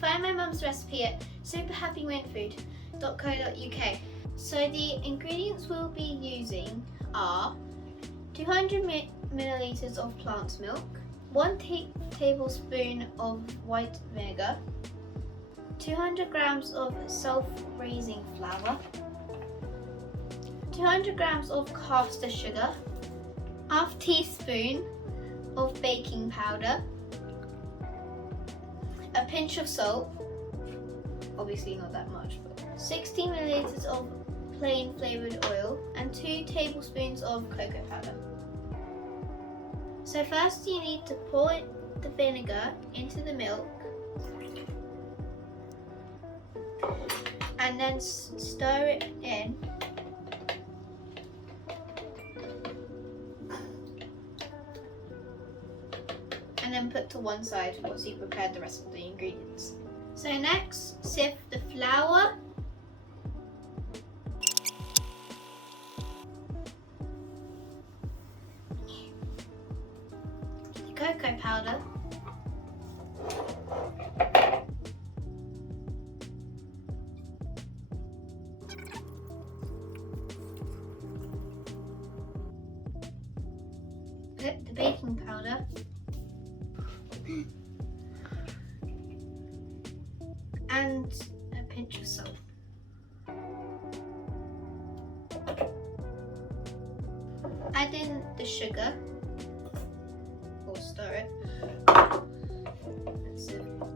find my mum's recipe at superhappywinfood.co.uk. So the ingredients we'll be using are 200 milliliters of plant milk, 1 tablespoon of white vinegar, 200 grams of self-raising flour, 200 grams of caster sugar, half teaspoon of baking powder, a pinch of salt, obviously not that much, but 60 milliliters of plain flavored oil, and 2 tablespoons of cocoa powder. So first you need to pour the vinegar into the milk and then stir it in. And then put to one side once you've prepared the rest of the ingredients. So next, sift the flour, the cocoa powder, the baking powder, and a pinch of salt. Add in the sugar, or stir it,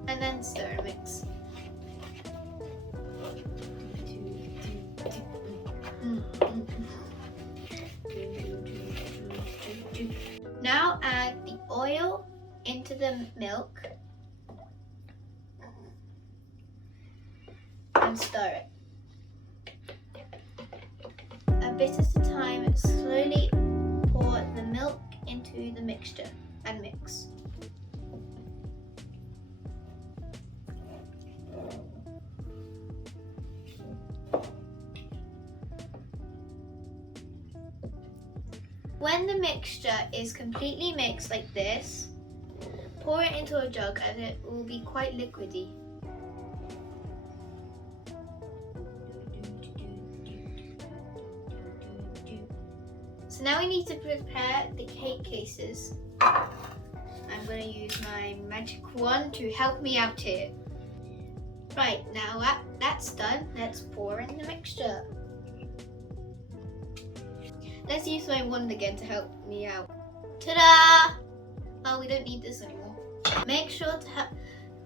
and then stir and mix. Now add the oil into the milk and stir it. A bit at a time, slowly pour the milk into the mixture and mix. When the mixture is completely mixed like this, pour it into a jug and it will be quite liquidy. So now we need to prepare the cake cases. I'm going to use my magic wand to help me out here. Right, now that's done, let's pour in the mixture. Let's use my wand again to help me out. Ta-da! Well, we don't need this anymore. Make sure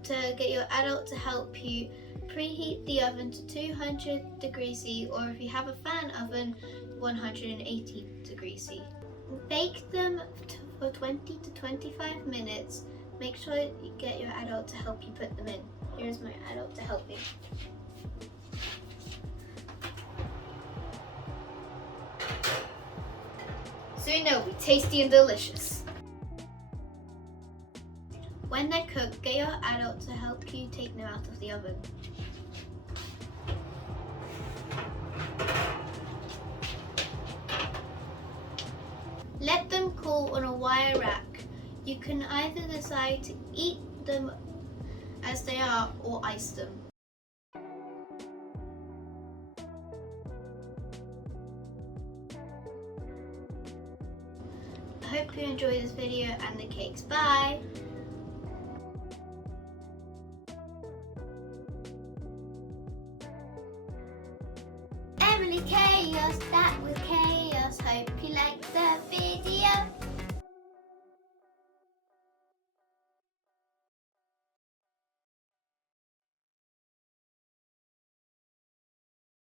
to get your adult to help you. Preheat the oven to 200 degrees C, or if you have a fan oven, 180 degrees C. Bake them for 20 to 25 minutes. Make sure you get your adult to help you put them in. Here's my adult to help me. Soon they'll be tasty and delicious. When they're cooked, get your adult to help you take them out of the oven. Let them cool on a wire rack. You can either decide to eat them as they are or ice them. I hope you enjoyed this video and the cakes. Bye!